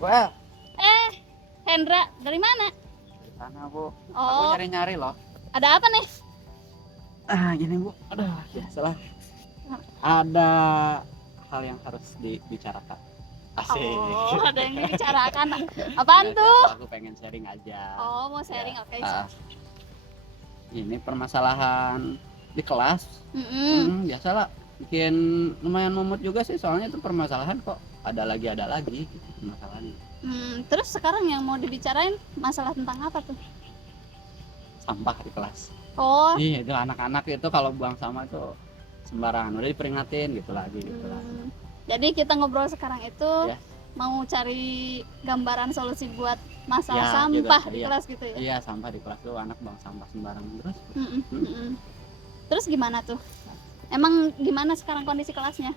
Well, Hendra, dari mana? dari sana Bu. Aku Oh, nyari-nyari loh. ada apa nih? Gini Bu. Aduh, biasalah. Ada hal yang harus dibicarakan. Asik. Oh, ada yang dibicarakan. Apaan Nggak, tuh? Aku pengen sharing aja. Oh, mau sharing, Ya. oke. Ini permasalahan di kelas. Biasalah. Bikin lumayan mumet juga sih, soalnya itu permasalahan kok ada lagi gitu permasalahannya. Terus sekarang yang mau dibicarain masalah tentang apa tuh? Sampah di kelas. Oh, Iya, itu anak-anak itu kalau buang sampah itu sembarangan, udah diperingatin gitu lagi. jadi kita ngobrol sekarang itu Ya. mau cari gambaran solusi buat masalah Ya, sampah gitu, di iya. kelas gitu ya? Iya, sampah di kelas tuh anak buang sampah sembarangan terus. Terus gimana tuh? Emang gimana sekarang kondisi kelasnya?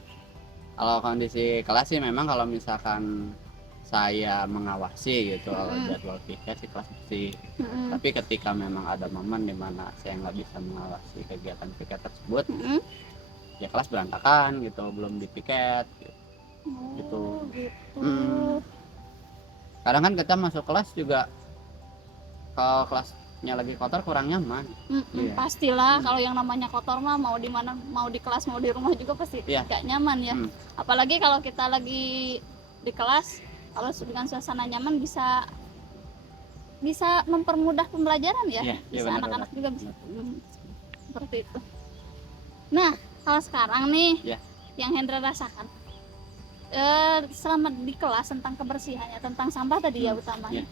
Kalau kondisi kelas sih memang kalau misalkan saya mengawasi gitu, kalau jadwal piket sih kelas bersih. Tapi ketika memang ada momen di mana saya nggak bisa mengawasi kegiatan piket tersebut, ya kelas berantakan gitu, belum dipiket gitu. Kadang kan kita masuk kelas juga kalau kelasnya lagi kotor kurang nyaman. Iya. Pastilah kalau yang namanya kotor mah mau di mana, mau di kelas mau di rumah juga pasti gak nyaman ya. Apalagi kalau kita lagi di kelas, kalau dengan suasana nyaman bisa mempermudah pembelajaran ya. Bisa anak-anak juga bisa seperti itu. Nah, kalau sekarang nih yang Hendra rasakan selama di kelas tentang kebersihannya, tentang sampah tadi ya utamanya.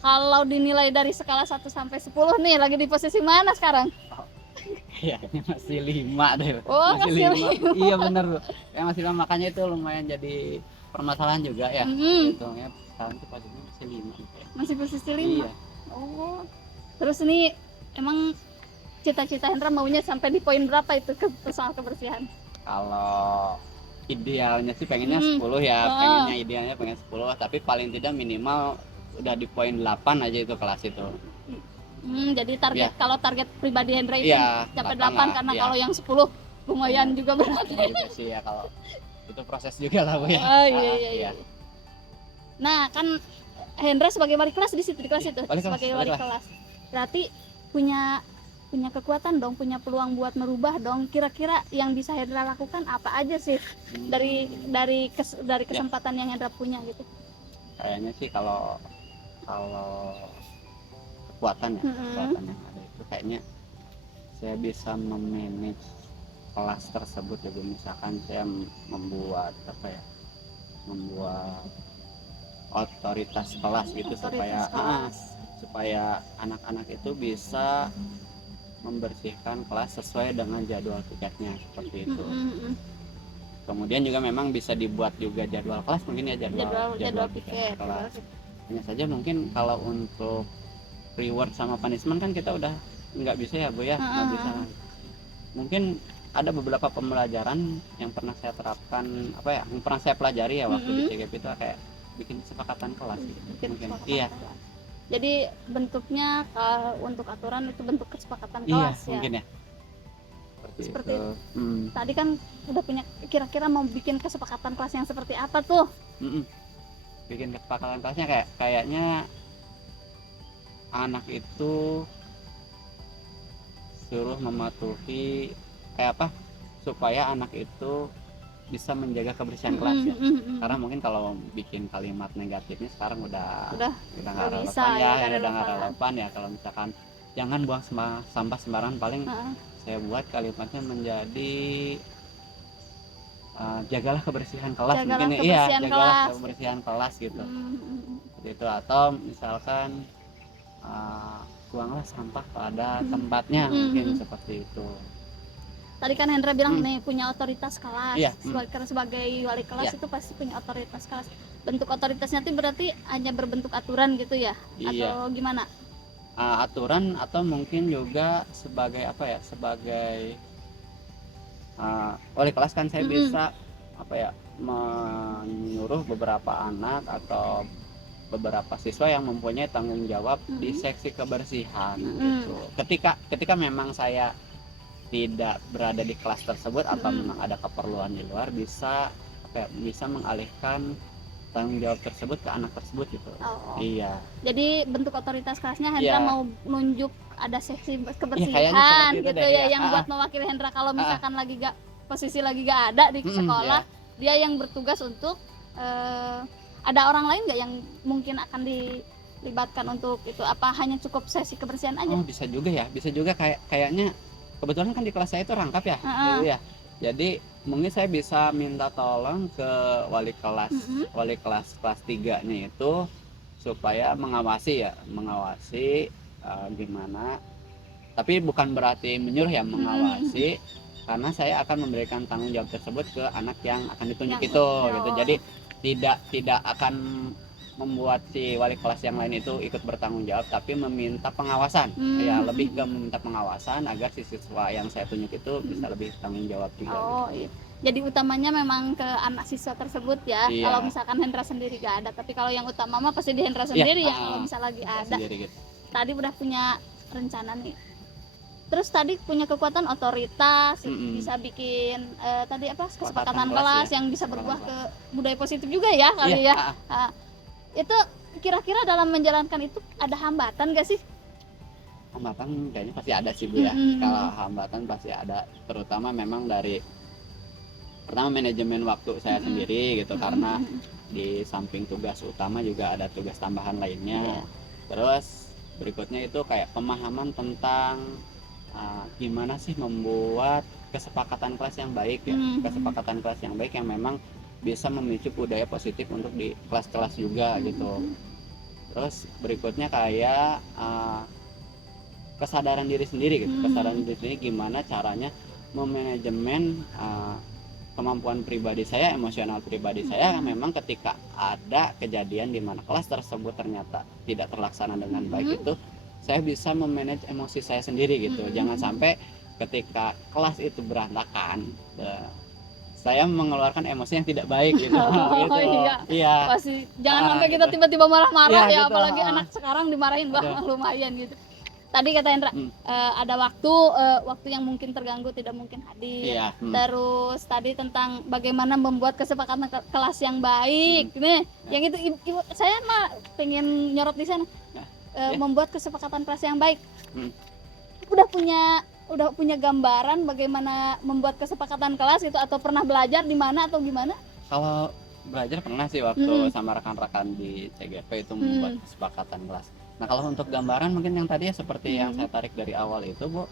Kalau dinilai dari skala 1 sampai 10 nih, lagi di posisi mana sekarang? Kayaknya masih 5 deh. Oh, masih 5. Iya bener. Ya masih 5, makanya itu lumayan jadi permasalahan juga ya. Hitungnya sekarang tuh posisinya masih 5 gitu ya. Masih posisi 5? Iya. Oh. Terus ini emang cita-cita Hendra maunya sampai di poin berapa itu soal kebersihan? Kalau idealnya sih pengennya 10 ya. Pengennya idealnya pengen 10, tapi paling tidak minimal udah di poin 8 aja itu kelas itu. Jadi target kalau target pribadi Hendra itu capai 8 lah, karena kalau yang 10 lumayan juga berat. Juga sih ya, kalau itu proses juga lah Bu ya. Iya. Nah, kan Hendra sebagai wali kelas di situ, di kelas itu sebagai wali kelas. Berarti punya kekuatan dong, punya peluang buat merubah dong. Kira-kira yang bisa Hendra lakukan apa aja sih dari kesempatan yang Hendra punya gitu? Kayaknya sih kalau kekuatan yang ada itu kayaknya saya bisa memanage kelas tersebut. Jadi misalkan saya membuat otoritas kelas gitu, supaya anak-anak itu bisa membersihkan kelas sesuai dengan jadwal piketnya seperti itu. Kemudian juga memang bisa dibuat juga jadwal kelas, mungkin ya jadwal piket kelas. Hanya saja mungkin kalau untuk reward sama punishment kan kita udah nggak bisa ya Bu ya, nggak bisa. Mungkin ada beberapa pembelajaran yang pernah saya terapkan, yang pernah saya pelajari ya waktu di CGP itu, kayak bikin kesepakatan kelas gitu. Mungkin iya. Jadi bentuknya untuk aturan itu bentuk kesepakatan kelas ya. Mungkin ya. Seperti itu. Tadi kan udah punya, kira-kira mau bikin kesepakatan kelas yang seperti apa tuh? Bikin kesepakatan kelasnya kayaknya anak itu suruh mematuhi supaya anak itu bisa menjaga kebersihan kelas ya. Karena mungkin kalau bikin kalimat negatifnya sekarang udah nggak relevan ya, udah nggak relevan ya. Kalau misalkan jangan buang sampah sembarangan, paling saya buat kalimatnya menjadi jagalah kebersihan kelas, jagalah kebersihan kelas gitu. Itu, atau misalkan buanglah sampah pada tempatnya, mungkin seperti itu. Tadi kan Hendra bilang nih punya otoritas kelas. Sebagai wali kelas itu pasti punya otoritas kelas. Bentuk otoritasnya itu berarti hanya berbentuk aturan gitu ya? Atau gimana? Aturan, atau mungkin juga sebagai sebagai wali kelas kan saya bisa menyuruh beberapa anak atau beberapa siswa yang mempunyai tanggung jawab di seksi kebersihan gitu. Ketika memang saya tidak berada di kelas tersebut atau memang ada keperluan di luar, bisa mengalihkan tanggung jawab tersebut ke anak tersebut gitu. Iya. Jadi bentuk otoritas kelasnya Hendra mau nunjuk ada seksi Kayaknya kebersihan seperti itu gitu deh, ya, yang buat mewakili Hendra kalau misalkan lagi posisi lagi gak ada di sekolah, dia yang bertugas untuk ada orang lain nggak yang mungkin akan dilibatkan untuk itu, apa hanya cukup sesi kebersihan aja? Bisa juga ya, bisa juga kayaknya kebetulan kan di kelas saya itu rangkap ya, gitu ya. Jadi mungkin saya bisa minta tolong ke wali kelas kelas 3-nya itu supaya mengawasi gimana, tapi bukan berarti menyuruh ya, mengawasi, karena saya akan memberikan tanggung jawab tersebut ke anak yang akan ditunjuk itu gitu. Jadi tidak akan membuat si wali kelas yang lain itu ikut bertanggung jawab, tapi meminta pengawasan. Ya, lebih ke meminta pengawasan agar si siswa yang saya tunjuk itu bisa lebih tanggung jawab juga. Iya. Jadi utamanya memang ke anak siswa tersebut ya. Kalau misalkan Hendra sendiri gak ada, tapi kalau yang utama mah pasti di Hendra sendiri ya, kalau misal lagi ada. Gitu. Tadi udah punya rencana nih. Terus tadi punya kekuatan otoritas, bisa bikin tadi apa, kesepakatan kelas yang bisa berbuah ke budaya positif juga ya kali ya. Itu kira-kira dalam menjalankan itu ada hambatan gak sih? Hambatan kayaknya pasti ada sih Bu ya. Kalau hambatan pasti ada, terutama memang dari pertama manajemen waktu saya sendiri gitu, karena di samping tugas utama juga ada tugas tambahan lainnya. Terus berikutnya itu kayak pemahaman tentang gimana sih membuat kesepakatan kelas yang baik ya, kesepakatan kelas yang baik yang memang bisa memicu budaya positif untuk di kelas-kelas juga gitu. Terus berikutnya kayak kesadaran diri sendiri gitu. Kesadaran diri sendiri gimana caranya memanajemen kemampuan pribadi saya, emosional pribadi saya, memang ketika ada kejadian di mana kelas tersebut ternyata tidak terlaksana dengan baik, itu saya bisa memanage emosi saya sendiri gitu. Jangan sampai ketika kelas itu berantakan saya mengeluarkan emosi yang tidak baik gitu. Gitu. Iya. Pasti jangan sampai kita tiba-tiba marah-marah ya, gitu. Apalagi anak sekarang dimarahin lumayan gitu. Tadi kata Hendra ada waktu yang mungkin terganggu, tidak mungkin hadir. Terus tadi tentang bagaimana membuat kesepakatan kelas yang baik. Nih, yang itu ibu saya mah pengen nyorot di sana. Membuat kesepakatan kelas yang baik. Udah punya gambaran bagaimana membuat kesepakatan kelas itu, atau pernah belajar di mana atau gimana? Kalau belajar pernah sih waktu sama rekan-rekan di CGP itu membuat kesepakatan kelas. Nah, kalau untuk gambaran mungkin yang tadi ya seperti yang saya tarik dari awal itu Bu,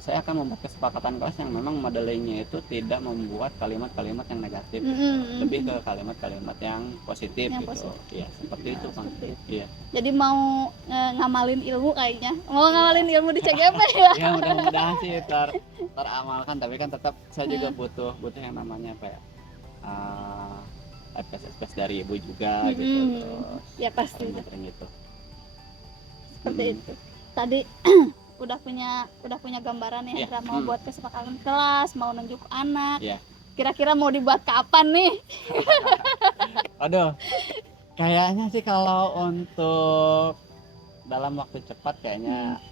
saya akan membuat kesepakatan kelas yang memang modelingnya itu tidak membuat kalimat-kalimat yang negatif, lebih ke kalimat-kalimat yang positif yang gitu. Iya, seperti itu Bang. Iya. Jadi mau ngamalin ilmu kayaknya. Mau ngamalin ilmu di CGP ya. Ya, mudah-mudahan sih teramalkan, tapi kan tetap saya juga butuh yang namanya apa ya? Advice dari ibu juga gitu. Ya pasti gitu. Seperti itu. Tadi udah punya gambaran ya, Hendra mau buat kesepakatan kelas, mau nunjuk anak. Kira-kira mau dibuat kapan nih? Aduh, kayaknya sih kalau untuk dalam waktu cepat kayaknya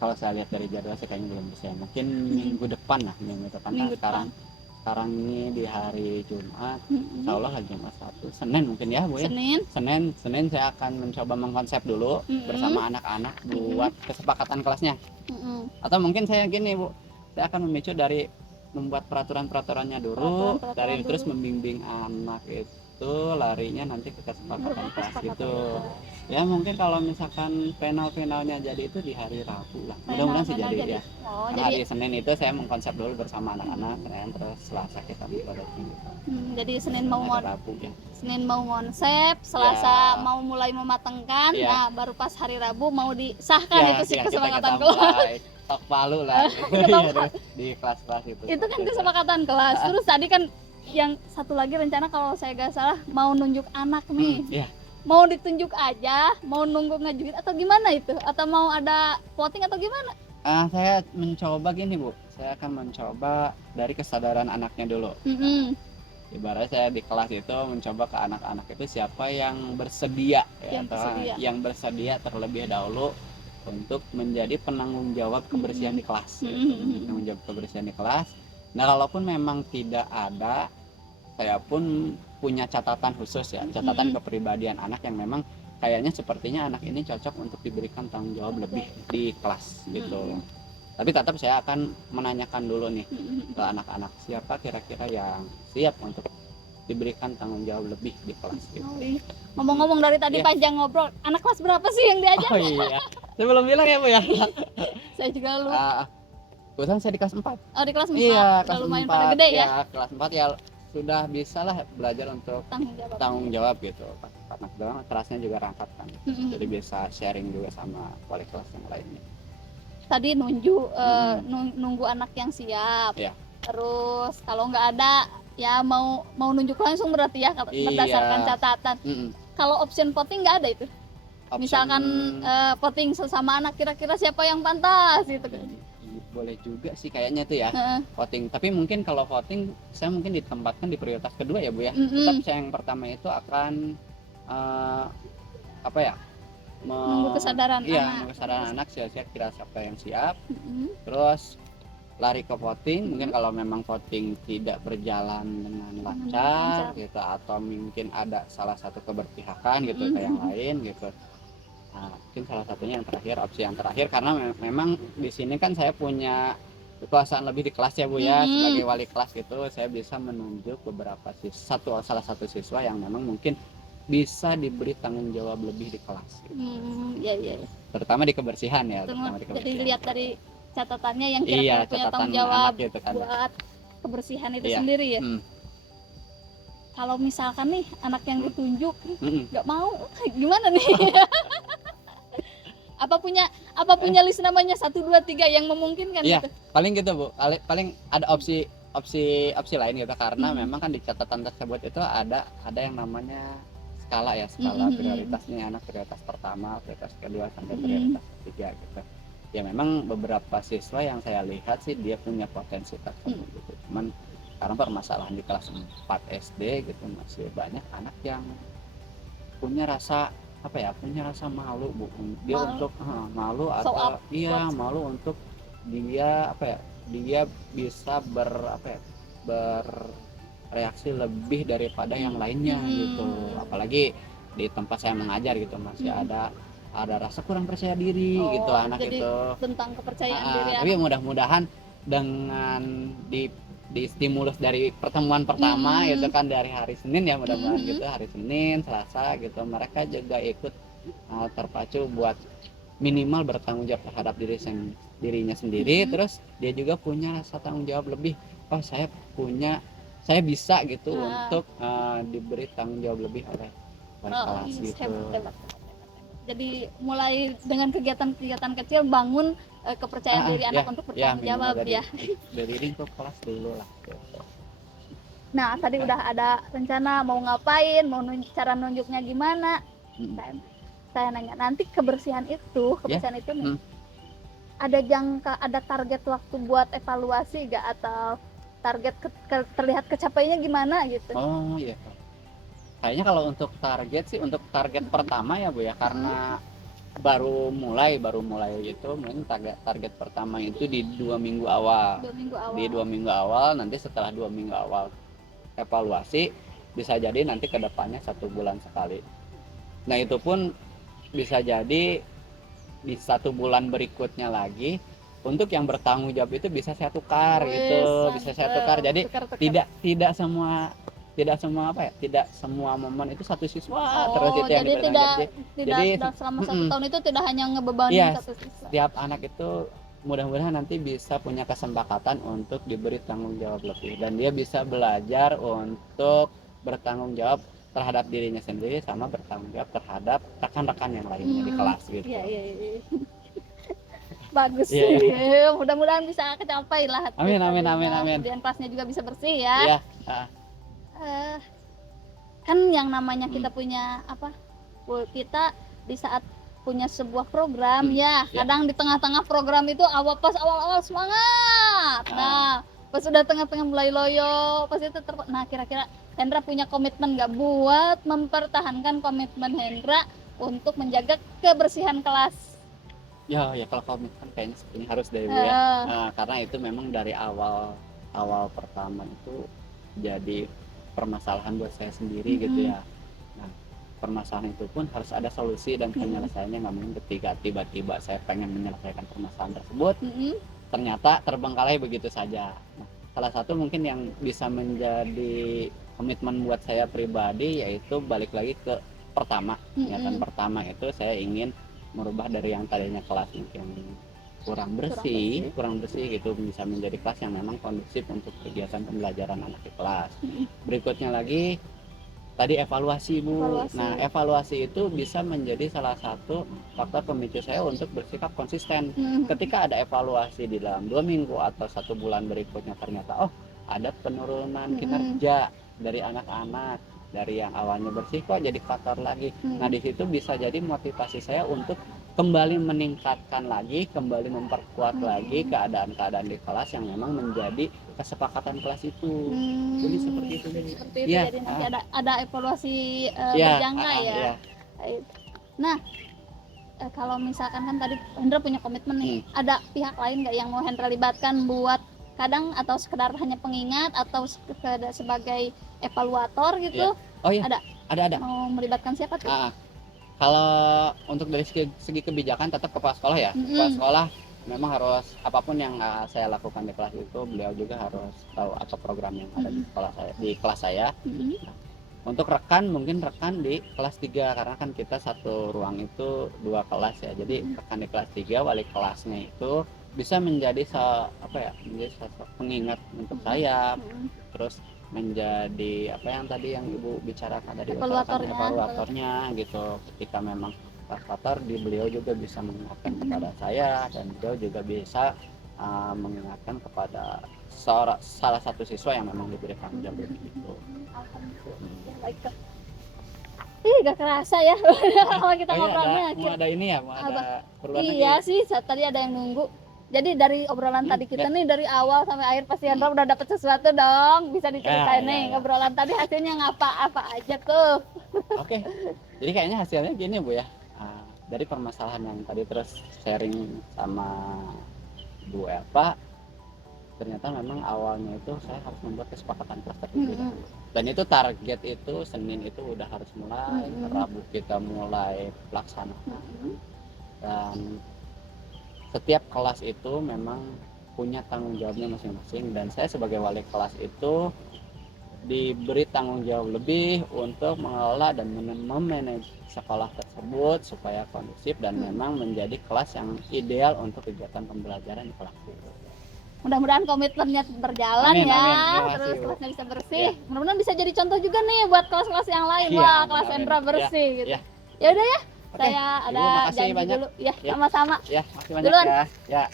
kalau saya lihat dari jadwal sih kayaknya belum bisa. Mungkin minggu depan lah, sekarang ini di hari Jumat, insya Allah hari Jumat 1, Senin mungkin ya Bu ya. Senin saya akan mencoba mengkonsep dulu bersama anak-anak buat kesepakatan kelasnya. Atau mungkin saya gini Bu, saya akan memicu dari membuat peraturan-peraturannya dulu, terus membimbing anak itu larinya nanti ke kesepakatan kelas gitu. Ya mungkin kalau misalkan finalnya jadi itu di hari Rabu lah, mudah-mudahan sih jadi ya. Hari Senin itu saya mengkonsep dulu bersama anak-anak, terus Selasa kita buat gitu. Jadi Senin mau konsep, Selasa mau mulai mematangkan, nah baru pas hari Rabu mau disahkan itu sih kesepakatan kelas. Tok palu lah di kelas-kelas itu. Itu kan kesepakatan kelas. Terus tadi kan yang satu lagi rencana kalau saya gak salah mau nunjuk anak nih. Mau ditunjuk aja, mau nunggu ngajuin atau gimana itu? Atau mau ada voting atau gimana? Saya mencoba gini Bu, saya akan mencoba dari kesadaran anaknya dulu. Ibaratnya saya di kelas itu mencoba ke anak-anak itu siapa yang bersedia, yang bersedia terlebih dahulu untuk menjadi penanggung jawab kebersihan di kelas. Penanggung jawab kebersihan di kelas. Nah, kalaupun memang tidak ada, saya pun punya catatan khusus ya, catatan kepribadian anak yang memang kayaknya sepertinya anak ini cocok untuk diberikan tanggung jawab lebih di kelas gitu. Tapi tetap saya akan menanyakan dulu nih ke anak-anak, siapa kira-kira yang siap untuk diberikan tanggung jawab lebih di kelas gitu. Ngomong-ngomong dari tadi panjang ngobrol, anak kelas berapa sih yang diajar? Oh iya, saya belum bilang ya Bu ya. Saya juga lupa. Kebetulan saya di kelas 4. Oh di kelas 4, iya, udah kelas lumayan 4, pada gede ya? Kelas 4 ya sudah bisa lah belajar untuk tanggung jawab gitu. Karena kebetulan kelasnya juga rangkap kan, jadi bisa sharing juga sama wali kelas yang lainnya. Tadi nunggu anak yang siap. Terus kalau nggak ada ya mau nunjuk langsung berarti ya berdasarkan catatan. Kalau option voting nggak ada itu. Misalkan voting sesama anak kira-kira siapa yang pantas gitu. Boleh juga sih kayaknya tuh ya voting. Tapi mungkin kalau voting saya mungkin ditempatkan di prioritas kedua ya Bu ya. Tetap saya yang pertama itu akan nunggu kesadaran nunggu kesadaran anak kira siapa yang siap. Terus lari ke voting, mungkin kalau memang voting tidak berjalan dengan lancar gitu, atau mungkin ada salah satu keberpihakan gitu ke yang lain gitu. Nah, mungkin salah satunya yang terakhir, opsi yang terakhir, karena memang di sini kan saya punya kekuasaan lebih di kelas ya Bu ya, sebagai wali kelas gitu, saya bisa menunjuk beberapa salah satu siswa yang memang mungkin bisa diberi tanggung jawab lebih di kelas gitu. Iya. Terutama di kebersihan ya. Jadi lihat dari catatannya yang kira-kira punya tanggung jawab gitu kan, buat kebersihan itu sendiri ya. Kalau misalkan nih anak yang ditunjuk nggak mau, gimana nih? apa punya list namanya 1, 2, 3 yang memungkinkan gitu? Paling gitu Bu, paling ada opsi lain gitu, karena memang kan di catatan tersebut itu ada yang namanya skala prioritasnya anak, prioritas pertama, prioritas kedua sampai prioritas ketiga gitu. Ya memang beberapa siswa yang saya lihat sih dia punya potensi tertentu gitu. Cuman karena permasalahan di kelas 4 SD gitu masih banyak anak yang punya rasa malu Bu. Dia untuk malu atau malu untuk dia dia bisa bereaksi lebih daripada yang lainnya gitu. Apalagi di tempat saya mengajar gitu masih ada rasa kurang percaya diri gitu anak jadi itu tentang kepercayaan diri. Tapi mudah-mudahan dengan di stimulus dari pertemuan pertama gitu kan, dari hari Senin ya, mudah-mudahan gitu hari Senin, Selasa gitu mereka juga ikut terpacu buat minimal bertanggung jawab terhadap dirinya sendiri. Terus dia juga punya rasa tanggung jawab lebih, saya bisa gitu untuk diberi tanggung jawab lebih oleh kelas gitu. Hebat. Jadi mulai dengan kegiatan-kegiatan kecil bangun kepercayaan diri anak untuk bertanggung jawab dari lingkup kelas dulu lah gitu. Nah tadi udah ada rencana mau ngapain, mau cara nunjuknya gimana. Saya nanya, nanti kebersihan itu nih ada target waktu buat evaluasi gak, atau target terlihat kecapainya gimana gitu? Oh iya, kayaknya kalau untuk target pertama ya Bu ya, karena baru mulai itu, mungkin target pertama itu di 2 minggu awal. Di 2 minggu awal, nanti setelah 2 minggu awal evaluasi, bisa jadi nanti kedepannya 1 bulan sekali. Nah itu pun bisa jadi di 1 bulan berikutnya lagi. Untuk yang bertanggung jawab itu bisa saya tukar gitu, bisa saya tukar. Jadi tidak semua momen itu satu siswa terus itu yang diberikan. Jadi selama 1 tahun itu tidak hanya ngebebani satu siswa. Setiap anak itu mudah-mudahan nanti bisa punya kesempatan untuk diberi tanggung jawab lebih, dan dia bisa belajar untuk bertanggung jawab terhadap dirinya sendiri sama bertanggung jawab terhadap rekan-rekan yang lainnya di kelas gitu. Iya. Bagus. Mudah-mudahan bisa kecapai lah. Amin. Dan kelasnya juga bisa bersih ya. Kan yang namanya kita punya kita di saat punya sebuah program kadang di tengah-tengah program itu awal-awal semangat. Nah pas sudah tengah-tengah mulai loyo, pas itu kira-kira Hendra punya komitmen nggak buat mempertahankan komitmen Hendra untuk menjaga kebersihan kelas? Ya kalau komitmen kayaknya ini harus dari Bu ya. Karena itu memang dari awal pertama itu jadi permasalahan buat saya sendiri gitu ya. Nah, permasalahan itu pun harus ada solusi dan penyelesaiannya. Nggak mungkin ketika tiba-tiba saya pengen menyelesaikan permasalahan tersebut ternyata terbengkalai begitu saja. Nah, salah satu mungkin yang bisa menjadi komitmen buat saya pribadi yaitu balik lagi ke pertama. Niatan pertama itu saya ingin merubah dari yang tadinya kelas mungkin kurang bersih gitu, bisa menjadi kelas yang memang kondusif untuk kegiatan pembelajaran anak di kelas. Berikutnya lagi tadi evaluasi, Bu. Nah, evaluasi itu bisa menjadi salah satu faktor pemicu saya untuk bersikap konsisten. Ketika ada evaluasi di dalam 2 minggu atau 1 bulan berikutnya ternyata ada penurunan kinerja dari anak-anak, dari yang awalnya bersih kok jadi kotor lagi. Nah, di situ bisa jadi motivasi saya untuk kembali meningkatkan lagi, kembali memperkuat lagi keadaan-keadaan di kelas yang memang menjadi kesepakatan kelas itu. Jadi seperti itu. Seperti itu ya, jadi nanti ada evaluasi berjangka ya. Nah, kalau misalkan kan tadi Hendra punya komitmen nih, ada pihak lain nggak yang mau Hendra libatkan buat kadang atau sekedar hanya pengingat atau sebagai evaluator gitu? Ada. Mau melibatkan siapa tuh? Kalau untuk dari segi kebijakan tetap kepala sekolah ya. Kepala sekolah memang harus apapun yang saya lakukan di kelas itu beliau juga harus tahu apa program yang ada di kelas saya. Nah, untuk rekan mungkin rekan di kelas 3 karena kan kita satu ruang itu 2 kelas ya. Jadi rekan di kelas 3 wali kelasnya itu bisa menjadi menjadi pengingat untuk saya. Terus menjadi apa yang tadi yang Ibu bicarakan dari evaluatornya gitu. Ketika memang evaluator beliau juga bisa mengingatkan kepada saya dan beliau juga bisa mengingatkan kepada salah satu siswa yang memang diberi tanggung jawab gitu. Gak kerasa ya kalau kita ngobrolnya. Ada ini ya, ada perubahan lagi. Iya sih, tadi ada yang nunggu. Jadi dari obrolan tadi kita nih dari awal sampai akhir pasti Hendra udah dapet sesuatu dong, bisa diceritain nih obrolan tadi hasilnya apa aja tuh. Oke. Jadi kayaknya hasilnya gini Bu ya. Dari permasalahan yang tadi terus sharing sama Bu Elva, ternyata memang awalnya itu saya harus membuat kesepakatan kelas tertentu. Dan itu target itu Senin itu udah harus mulai, Rabu kita mulai pelaksanaan. Dan setiap kelas itu memang punya tanggung jawabnya masing-masing dan saya sebagai wali kelas itu diberi tanggung jawab lebih untuk mengelola dan memanage sekolah tersebut supaya kondusif dan memang menjadi kelas yang ideal untuk kegiatan pembelajaran di kelas itu. Mudah-mudahan komitmennya berjalan. Amin. Terus kelasnya bisa bersih. Mudah-mudahan bisa jadi contoh juga nih buat kelas-kelas yang lain. Wah, kelas Hendra bersih gitu. Ya udah ya. Saya ada janji banyak. Dulu ya, sama-sama. Ya, makasih banyak duluan. Ya.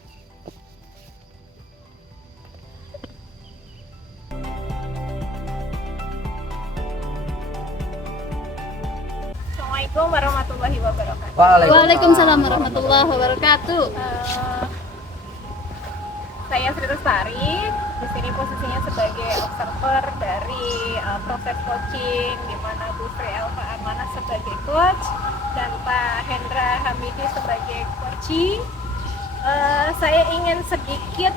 Assalamualaikum warahmatullahi wabarakatuh. Waalaikumsalam warahmatullahi wabarakatuh. Saya Sri Lestari. Di sini posisinya sebagai observer dari proses coaching, di mana Bu Sri Elva Amanah sebagai coach dan Pak Hendra Hamidi sebagai coachee. Saya ingin sedikit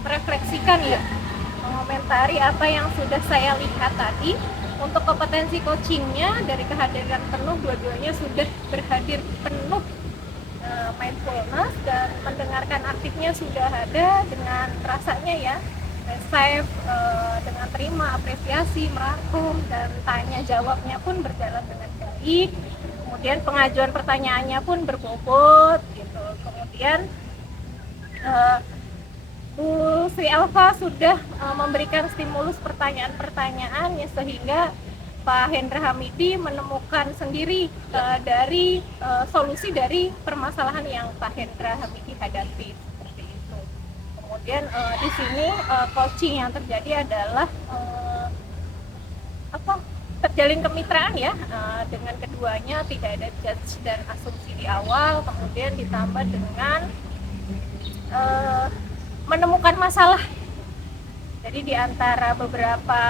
merefleksikan ya, mengomentari apa yang sudah saya lihat tadi. Untuk kompetensi coachingnya dari kehadiran penuh, dua-duanya sudah berhadir penuh mindfulness dan mendengarkan aktifnya sudah ada dengan rasanya ya, receive, dengan terima, apresiasi, merangkum, dan tanya jawabnya pun berjalan dengan baik. Kemudian pengajuan pertanyaannya pun berbobot gitu. Kemudian Bu Sri Elva sudah memberikan stimulus pertanyaan-pertanyaan ya, sehingga Pak Hendra Hamidi menemukan sendiri dari solusi dari permasalahan yang Pak Hendra Hamidi hadapi seperti itu. Kemudian di sini coaching yang terjadi adalah terjalin kemitraan ya dengan keduanya, tidak ada judge dan asumsi di awal, kemudian ditambah dengan menemukan masalah. Jadi di antara beberapa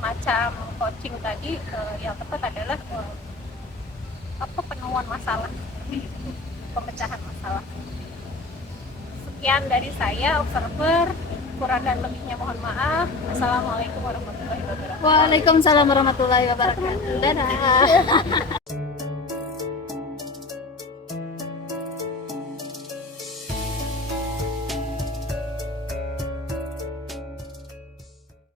macam coaching tadi yang tepat adalah penemuan masalah, pemecahan masalah. Sekian dari saya, Observer. Kurang dan lebihnya mohon maaf. Assalamualaikum warahmatullahi wabarakatuh. Waalaikumsalam warahmatullahi wabarakatuh. Dadah.